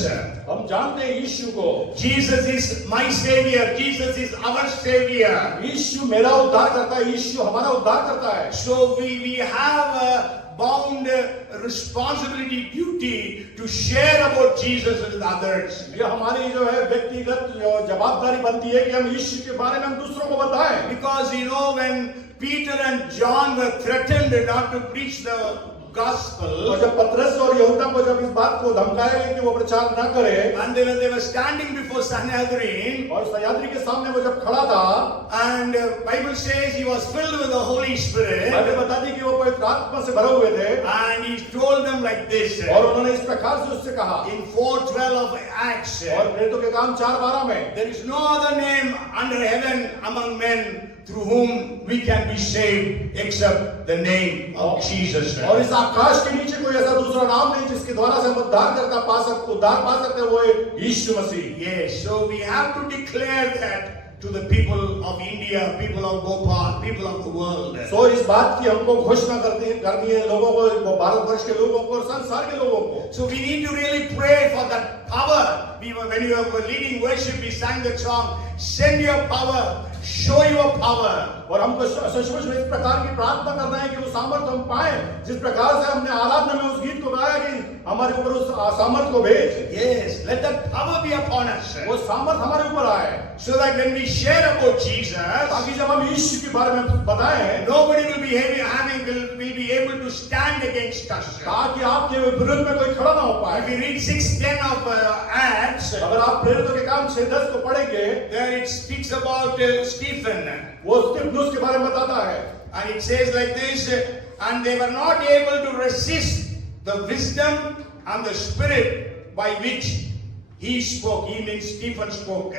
हम जानते हैं यीशु को। Jesus is my Savior. Jesus is our Savior. यीशु मेरा उद्धार करता है। यीशु हमारा उद्धार करता है। So we have a bound responsibility, duty to share about Jesus with others. ये हमारी जो है व्यक्तिगत जवाबदारी बनती है कि हम यीशु के बारे में हम दूसरों को बताएं। Because you know when Peter and John were threatened not to preach the gospel, और जब पतरस और यूहन्ना को जब इस बात को धमकाया गया कि वो प्रचार न करे, and they were standing before Sanhedrin, और सह्याद्री के सामने वो जब खड़ा था, and Bible says he was filled with the Holy Spirit, Bible बताती कि वो पवित्र आत्मा से भरे हुए थे, and he told them like this, और उन्होंने इस प्रकार से उससे कहा in 4:12 of Acts, और प्रेरितों के काम 4:12 में, there is no other name under heaven among men through whom we can be saved except the name of Jesus. और इस आकाश के नीचे कोई ऐसा दूसरा नाम नहीं जिसके द्वारा से हम उद्धार पा सकते हैं, वो है यीशु मसीह। Yes, so we have to declare that to the people of India, people of Bhopal, people of the world. तो इस बात की हमको घोषणा करनी है लोगों को, भारतवर्ष के लोगों को और संसार के लोगों को। So we need to really pray for that power. When you were leading worship, we sang that song, send your power, show your power. और हमको सचमुच में इस प्रकार की प्रार्थना करना है कि वो सामर्थ्य हम पाए, जिस प्रकार से हमने आराधना में उस गीत को गाया कि हमारे ऊपर उस सामर्थ्य को भेज। Yes, let that power be upon us. वो सामर्थ्य हमारे ऊपर आए, so that when we share about Jesus, ताकि जब हम यीशु के बारे में बताएं, nobody will be able to stand against us. ताकि आपके विरुद्ध में कोई खड़ा ना हो पाए। If you read 6:10 of Acts, अगर आप प्रेरितों के काम 6:10 को पढ़ेंगे, there it speaks about Stephen. वो स्तिफनुस के बारे में बताता है, And it says like this, and they were not able to resist the wisdom and the spirit by which he spoke. He means Stephen spoke.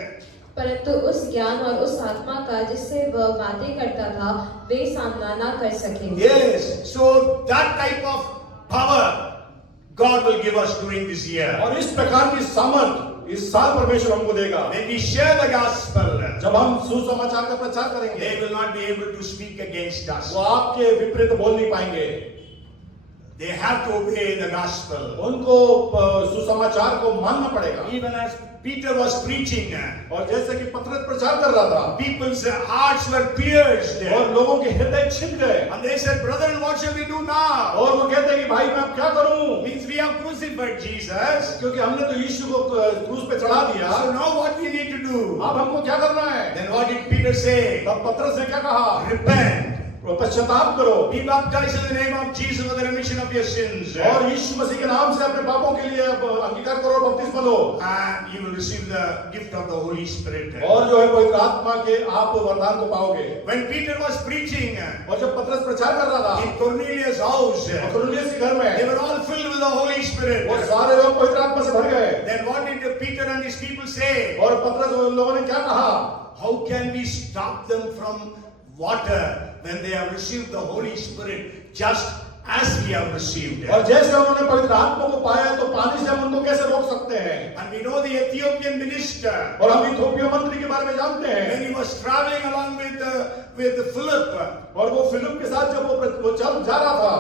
परंतु उस ज्ञान और उस आत्मा का जिससे वह बातें करता था वे सामना ना कर सके। Yes, so that type of power God will give us during this year. और इस प्रकार की सामर्थ इस साल परमेश्वर हमको देगा। When we share the gospel, जब हम सुसमाचार का प्रचार करेंगे, they will not be able to speak against us. वो आपके विपरीत बोल नहीं पाएंगे। They have to obey the gospel. उनको सुसमाचार को मानना पड़ेगा। Even as Peter was preaching, और जैसे कि पतरस प्रचार कर रहा था, people's hearts were pierced. और लोगों के हृदय छिद गए, And they said, "Brethren, what shall we do now?" और वो कहते हैं कि भाई मैं अब क्या करूं, Means we have crucified Jesus. क्योंकि हमने तो यीशु को क्रूस पे चढ़ा दिया, So now what we need to do? अब हमको क्या करना है? Then what did Peter say? तब पतरस ने क्या कहा? Repent. पश्चाताप करो, Be baptized in the name of Jesus for the remission of your sins. और यीशु मसीह के नाम से अपने पापों के लिए अंगीकार करो और बपतिस्मा लो, And you will receive the gift of the Holy Spirit. और जो है पवित्र आत्मा के आप वरदान को पाओगे। When Peter was preaching और जब पतरस प्रचार कर रहा था in Cornelius' house, और कुरनेलियुस के घर they में, were all filled with the Holy Spirit. वो सारे लोग पवित्र आत्मा से भर गए, Then what did Peter and his people say? और पतरस उन लोगों ने क्या कहा? How can we stop them from water when they have received the Holy Spirit just as we have received it? और जैसे उन्होंने पवित्र आत्मा को पाया तो पानी से हम उनको कैसे रोक सकते हैं? And we know the Ethiopian minister, और हम इथियोपिया मंत्री के बारे में जानते हैं, when he was traveling along with Philip, और वो फिलिप के साथ जब वो चल जा रहा था,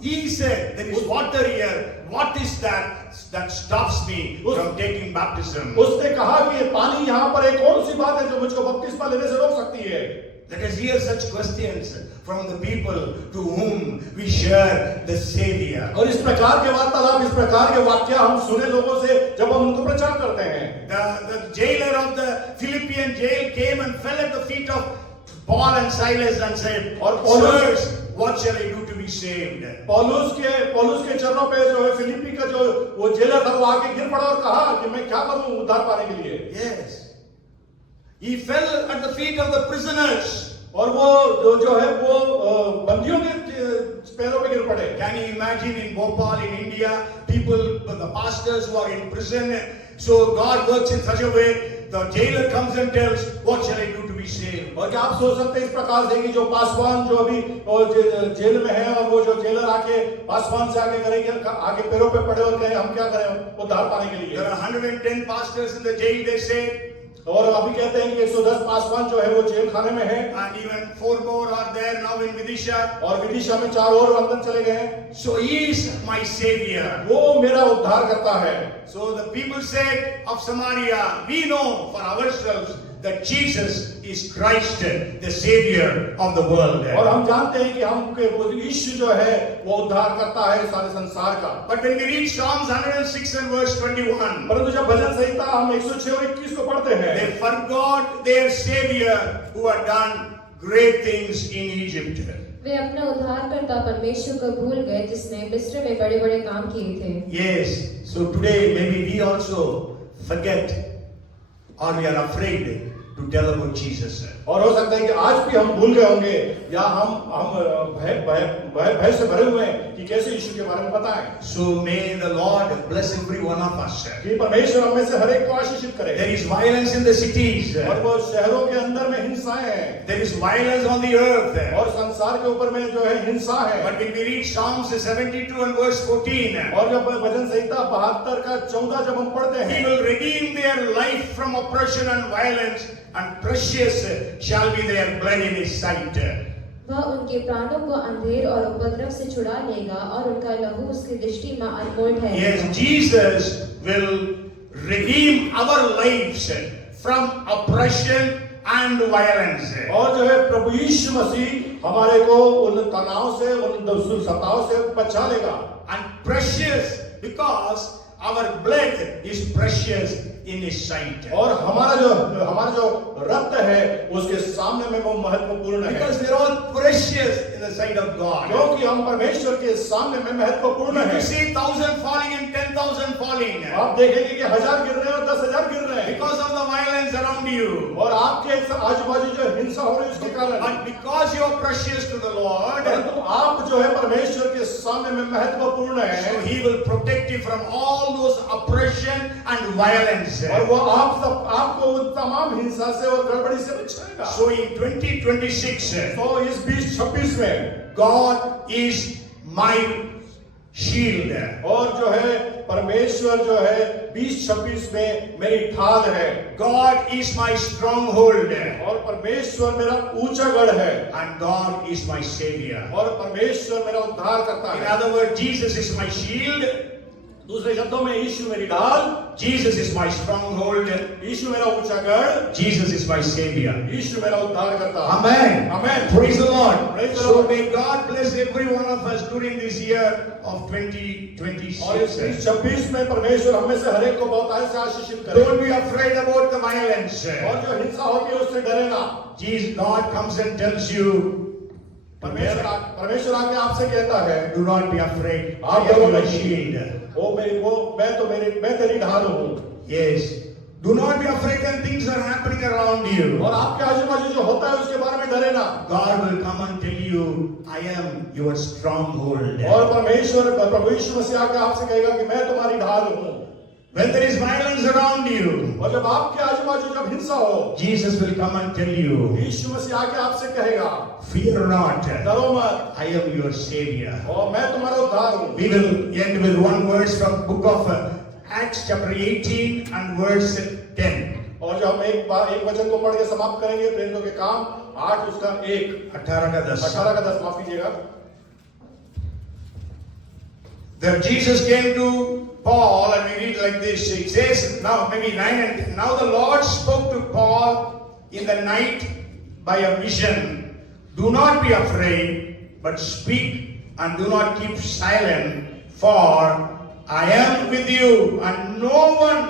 he said, "There is water here. What is that stops me from taking baptism?" उसने कहा कि ये पानी यहाँ पर एक कौन सी बात है जो मुझको बपतिस्मा लेने से रोक सकती है? Let us hear such questions from the people to whom we share the Savior. और इस प्रकार के वार्तालाप, इस प्रकार के वाक्य हम सुने लोगों से जब हम उनको प्रचार करते हैं। The jailer of the Philippian jail came and fell at the feet of Paul and Silas and said, "Sirs, what shall I do to be saved?" पौलुस के चरणों पे जो है फिलिपी का जो वो जेलर था वो आके गिर पड़ा और कहा कि मैं क्या करूं उद्धार पाने के लिए? Yes. He fell at the feet of the prisoners. और वो जो है वो बंदियों के पैरों पे गिर पड़े। Can you imagine in Bhopal in India, people, the pastors who are in prison, so God works in such a way, the jailer comes and tells, "What shall I do to be saved?" और क्या आप सोच सकते हैं इस प्रकार से कि जो पासवान जो अभी जेल में है और वो जो जेलर आके पासवान से आगे करेंगे, आगे पैरों पे पड़े और कहे हम क्या करें उद्धार पाने के लिए? There are 110 pastors in the jail, they say. और अभी कहते हैं कि 110 पासवान जो है वो जेल खाने में है, And even 4 more are there now in Vidisha. और विदिशा में 4 और अंदर चले गए हैं। So he is my savior. वो मेरा उद्धार करता है। So the people said of Samaria, "We know for ourselves that Jesus is Christ, the savior of the world." और हम जानते हैं कि हम यीशु जो है वो उद्धार करता है सारे संसार का। But when we read Psalms 106 and verse 21, परंतु जब भजन संहिता हम 106 और 21 को पढ़ते हैं, they forgot their savior who had done great things in Egypt. वे अपना उद्धारकर्ता परमेश्वर को भूल गए जिसने मिस्र में बड़े बड़े काम किए थे। Yes, so today maybe we also forget or we are afraid to tell about Jesus. और हो सकता है कि आज भी हम भूल गए होंगे या हम भय से भरे हुए हैं कि कैसे यीशु के बारे में बताएं। So may the Lord bless every one of us. कि परमेश्वर हम में से हर एक को आशीषित करे। There is violence in the cities. और वो शहरों के अंदर में हिंसाएं हैं। There is violence on the earth. और संसार के ऊपर में जो है हिंसा है। But when we read Psalms 72 and verse 14, और जब भजन संहिता 72 का 14 जब हम पढ़ते He हैं, will redeem their life from oppression and violence, and precious shall be their blood in His sight. वह उनके प्राणों को अंधेर और उपद्रव से छुड़ा लेगा और उनका लहू उसकी दृष्टि में अनमोल है। Yes, Jesus will redeem our lives from oppression and violence. और जो है प्रभु यीशु मसीह हमारे को उन तनाव से, उन सताओं से बचा लेगा। And precious because our blood is precious in His sight. और हमारा जो रक्त है उसके सामने में वो महत्वपूर्ण है। Because we are all precious in the sight of God. क्योंकि हम परमेश्वर के सामने में महत्वपूर्ण You है। see 1,000 falling and 10,000 falling. आप देखेंगे कि 1000 गिर रहे हैं और 10,000 गिर रहे हैं। Because of the violence around you. और आपके आजू बाजू जो हिंसा हो रही है उसके कारण। But because you are precious to the Lord, परंतु आप जो है परमेश्वर के सामने में महत्वपूर्ण है। so He will protect you from all those oppression and violence. और वो आपको उन तमाम हिंसा से और गड़बड़ी से बचाएगा। So in 2026, तो इस 2026 में God is my shield. और जो है परमेश्वर जो है 2026 में मेरी ढाल है God is my stronghold और परमेश्वर मेरा ऊंचा गढ़ है and God is my savior. और परमेश्वर मेरा उद्धार करता In है। other words, Jesus is my shield, दूसरे शब्दों में यीशु मेरी ढाल, Jesus is my stronghold, यीशु मेरा ऊंचा गढ़, Jesus is my savior. यीशु मेरा उद्धार करता है। Amen. Amen. Praise the Lord. Praise the So Lord. may God bless every one of us during this year of और इस 2026. 26 में परमेश्वर हमें से हर एक को बहुत ऐसे आशीषित करे Don't be afraid about the violence. और जो हिंसा होती है उससे डरे ना। Jesus, God comes and tells you, परमेश्वर आके आपसे कहता है do not be afraid. I आप am डरो your नहीं। shield. मैं तेरी ढाल हूँ Yes. Do not be afraid when things are happening around you. और आपके आजू बाजू जो होता है उसके बारे में डरे ना। God will come and tell you, I am your stronghold. और परमेश्वर प्रभु यीशु मसीह आके आपसे कहेगा कि मैं तुम्हारी ढाल हूँ। When there is violence around you, और जब आपके आजू बाजू जब हिंसा हो, Jesus will come and tell you, यीशु मसीह आके आपसे कहेगा fear not, डरो मत I am your savior. और मैं तुम्हारा उद्धार हूँ। We will end with one verse from book of Acts chapter 18 and verse 10. और जो हम एक वचन को पढ़ के समाप्त करेंगे प्रेरितों के काम 8 उसका 1 18 का 10. 18 का 10 माफ कीजिएगा। That Jesus came to Paul, and we read like this. It says now, maybe 9 and now the Lord spoke to Paul in the night by a vision. Do not be afraid, but speak and do not keep silent, for I am with you, and no one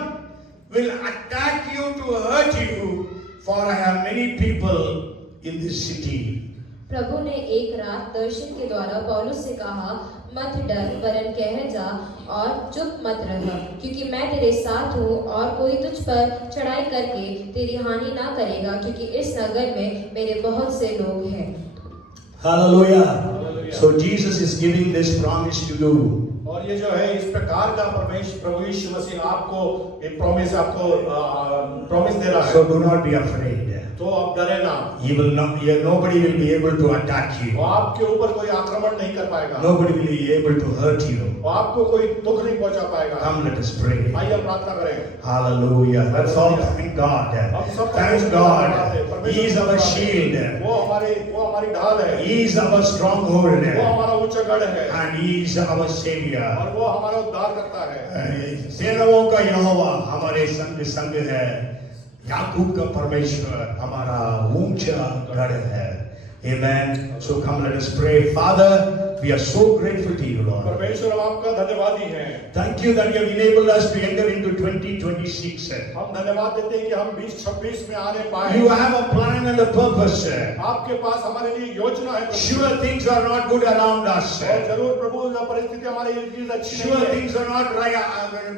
will attack you to hurt you, for I have many people in this city. प्रभु ने एक रात दर्शन के द्वारा पौलुस से कहा, मत डर, वरन कह जा और चुप मत रह, क्योंकि मैं तेरे साथ हूँ और कोई तुझ पर चढ़ाई करके तेरी हानि ना करेगा, क्योंकि इस नगर में मेरे बहुत से लोग हैं। Hallelujah. So Jesus is giving this promise to you. और ये जो है इस प्रकार का प्रभु यीशु मसीह आपको एक प्रॉमिस दे रहा है। So do not be afraid. तो आप डरे ना। He will not. Nobody will be able to attack वो you. आपके ऊपर कोई आक्रमण नहीं कर पाएगा। Nobody will be able to hurt you. वो आपको कोई दुख नहीं पहुंचा पाएगा। Come, let us pray. आइए हम प्रार्थना करें। Hallelujah. That's all. Thank God. Thank God. He is our shield. वो हमारी ढाल है। He is our stronghold. वो हमारा ऊंचा गढ़ है। And He is our Savior. और वो हमारा उद्धार करता है। सेनाओं का यहोवा हमारे संग है। याकूब का परमेश्वर हमारा ऊंचा गढ़ है। Amen. So come, let us pray. Father, we are so grateful to you, Lord. परमेश्वर हम आपका धन्यवादी हैं। Thank you that you have enabled us to enter into 2026. हम धन्यवाद देते हैं कि हम 2026 में आने पाए। You have a plan and a purpose. आपके पास हमारे लिए योजना है। Sure, things are not good around us. और जरूर प्रभु परिस्थिति हमारे लिए अच्छी Sure, नहीं है। things are not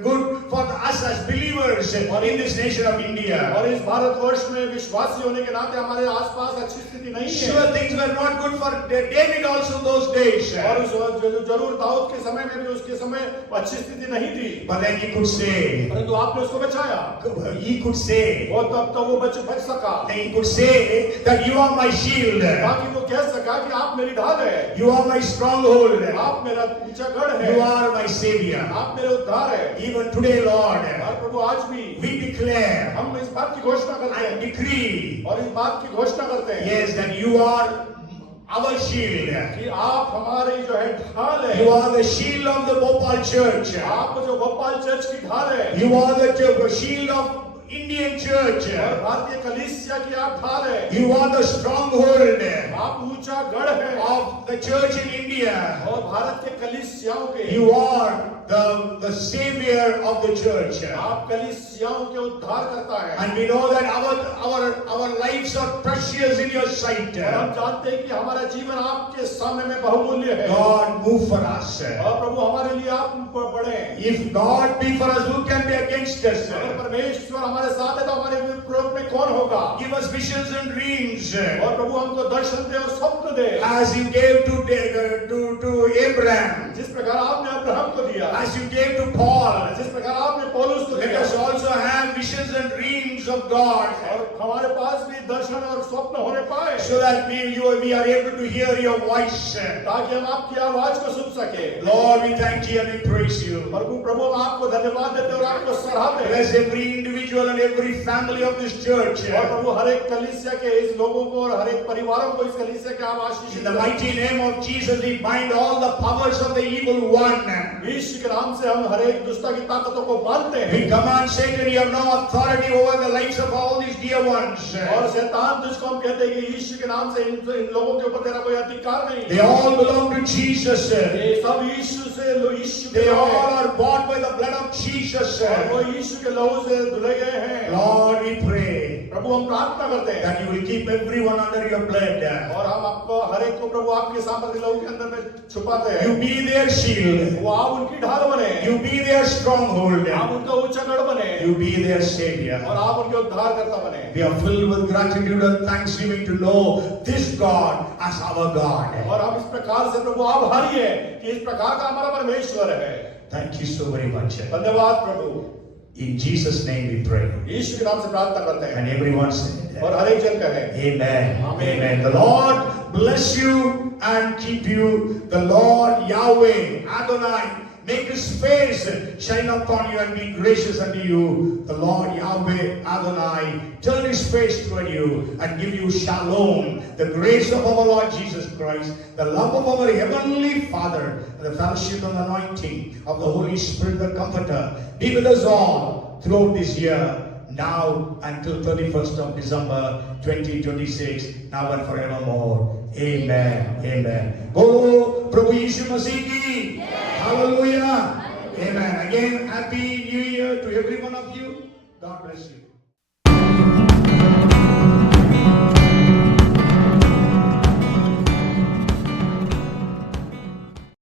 good for us as believers in this nation of India. और इस भारतवर्ष में विश्वासी होने के नाते हमारे आसपास अच्छी स्थिति नहीं है। Sure, things were not good for David also those days. और जरूर दाऊद के समय में भी उसके समय अच्छी स्थिति नहीं थी। But then he could say, परंतु आपने उसको बचाया। he could say, वो तब वो बच सका। he could say that you are my shield. बाकी वो कह सका कि आप मेरी ढाल है। You are my stronghold. आप मेरा ऊंचा गढ़ है। You are my savior. आप मेरे उद्धार है। Even today, Lord, और प्रभु आज भी we declare हम इस बात की घोषणा करते and हैं decree, और इस बात की घोषणा करते हैं yes, that you are our shield. कि आप हमारी जो है ढाल है। You are the shield of the Bhopal church. आप जो भोपाल चर्च की ढाल है। You are the shield of Indian church. और भारतीय कलीसिया की आप ढाल है। You are the stronghold आप ऊंचा गढ़ है of the church in India. और भारत के कलीसियाओं के You are the savior of the church. आप कलीसियाओं के उद्धार करता है। And we know that our lives are precious in your sight. और हम जानते हैं कि हमारा जीवन आपके सामने में बहुमूल्य है। God, move for us. और प्रभु हमारे लिए आप बढ़े। If God be for us, who can be against us? अगर परमेश्वर हमारे साथ है तो हमारे विरोध में कौन कौन होगा? Give us visions and dreams. और प्रभु हमको दर्शन दे और स्वप्न दे, As you gave to Abraham, जिस प्रकार आपने अब्राहम को दिया, as you gave to Paul, जिस प्रकार आपने पौलुस को let दिया, us also have visions and dreams of God, और हमारे पास भी दर्शन और स्वप्न होने पाए, so that we are able to hear your voice. ताकि हम आपकी आवाज को सुन सके। Lord, we thank you and we praise you. प्रभु हम आपको धन्यवाद देते और आपको सराहते हैं। Bless every individual and every family of this church. और प्रभु हर एक कलीसिया के इस लोगों को और हर एक परिवारों को इस कलीसिया के आप आशीष In the mighty name of Jesus, we bind all the powers of the evil one. यीशु के नाम से हम हर एक दुष्टता की ताकतों को मारते हैं। We command Satan, you have no authority over the lives of all these dear ones. और शैतान जिसको हम कहते हैं कि यीशु के नाम से इन लोगों के ऊपर तेरा कोई अधिकार नहीं। They all belong to Jesus. ये सब यीशु से यीशु They के all हैं। are bought by the blood of Jesus. और वो यीशु के लहू से धुले गए हैं। Lord, we pray प्रभु हम प्रार्थना करते हैं that you will keep everyone under your blood. और हम आपको हर एक को प्रभु आपके सामर्थ्य लहू के अंदर में छुपाते हैं। You be their shield. वो आप उनकी ढाल बने, You be their stronghold. आप उनका ऊंचा गढ़ बने You be their savior. और आप उनके उद्धार करता बने। We are filled with gratitude and thanksgiving to know this God as our God. और हम इस प्रकार से प्रभु आभारी है कि इस प्रकार का हमारा परमेश्वर है। Thank you so very much. धन्यवाद प्रभु। In Jesus' name we pray. यीशु के नाम से प्रार्थना करते हैं And everyone said, और हर एक जन कहे Amen. Amen. Amen. The Lord bless you and keep you. The Lord Yahweh Adonai make his face shine upon you and be gracious unto you. The Lord Yahweh Adonai turn his face toward you and give you shalom. The grace of our Lord Jesus Christ, the love of our heavenly Father, and the fellowship and anointing of the Holy Spirit, the Comforter, be with us all throughout this year, now until 31st of December 2026, now and forevermore. Amen. Amen. Go, Prabhu Yishu Masih ki. Hallelujah. Amen. Again, Happy New Year to every one of you. God bless you.